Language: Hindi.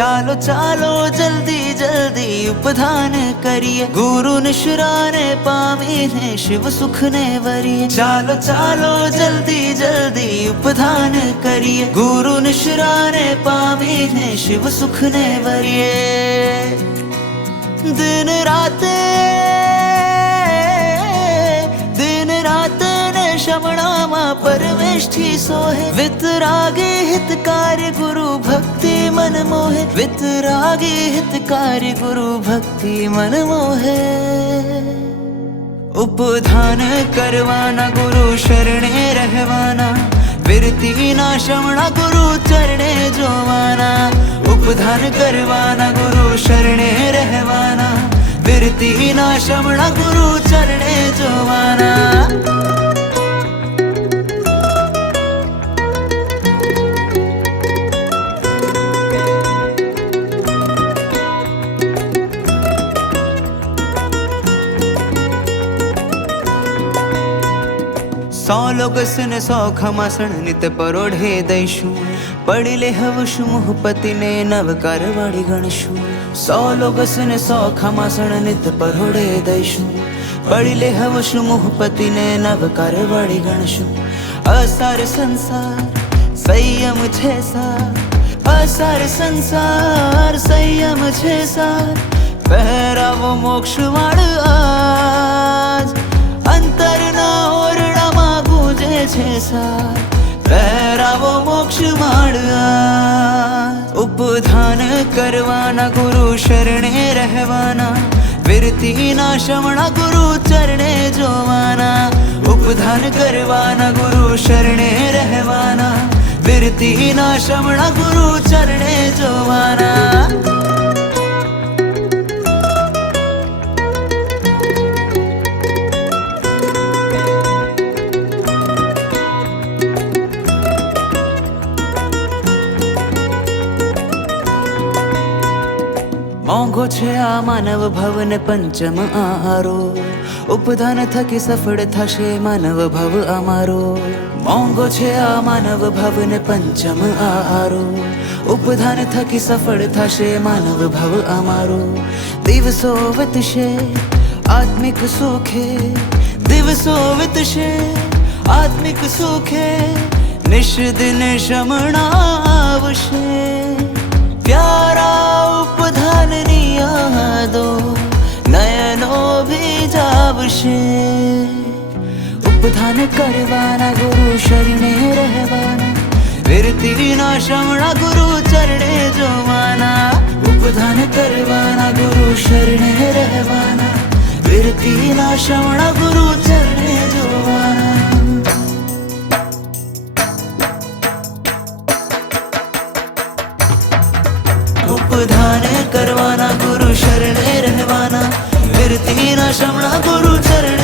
चालो चालो, जल्दी जल्दी उपधान करिए। गुरु निशुराने पामी ने शिव सुख ने वरिए। चालो चालो, जल्दी जल्दी उपधान करिए। गुरु निशुराने पामी ने शिव सुख ने वरिए। दिन रात दिन रात ने शमणामा परमेष्ठी सोहे। वितरागे कार्य गुरु भक्ति मन मोहे वितरागी हितकारी गुरु भक्ति मन मोहे उपधान करवाना गुरु शरणे रहवाना। विरती ना श्रवणा गुरु चरणे जोवाना। उपधान करवाना गुरु शरणे रहवाना। विरती ना श्रवणा गुरु चरणे जोवाना। સો લોગસને સો ખમાસણ, નિત પરોઢે દઈશું. પડી લે હવશું મોહપતિને નવકાર વાળી ગણશું. સો લોગસને સો ખમાસણ, નિત પરોઢે દઈશું. પડી લે હવશું મોહપતિને નવકાર વાળી ગણશું. અસાર સંસાર, સંયમ છે સાર. અસાર સંસાર, સંયમ છે સાર. પહેરાવો મોક્ષ વાળ આજ सा मोक्ष उपधान करवाना, गुरु शरणे रहवाना। विरती ना नाशवणा गुरु चरणे जोवाना। उपधान करवाना, गुरु शरणे रहवाना। विरती ना नाशवणा गुरु चरणे जोवाना। મોંઘો છે આ માનવ ભવન પંચમ આહારો ઉપધાન થકી સફળ થશે માનવ ભવ અમારો મોંઘો છે આ માનવ ભવન પંચમ આહારો ઉપધાન થકી સફળ થશે માનવ ભવ અમારો દિવસો વતશે આત્મિક સુખે દિવસો વિતશે આત્મિક સુખે નિષદિન શમણા આવશે से उपधान करवाना गुरु शरण रहवाना। विरती विनाशमणा गुरु चरणे जो माना उपधान करवाना गुरु शरण रहवाना। विरती विनाशमणा गुरु चरणे जो माना उपधान करवाना गुरु रहवाना। तेरा शमणा गुरु चरण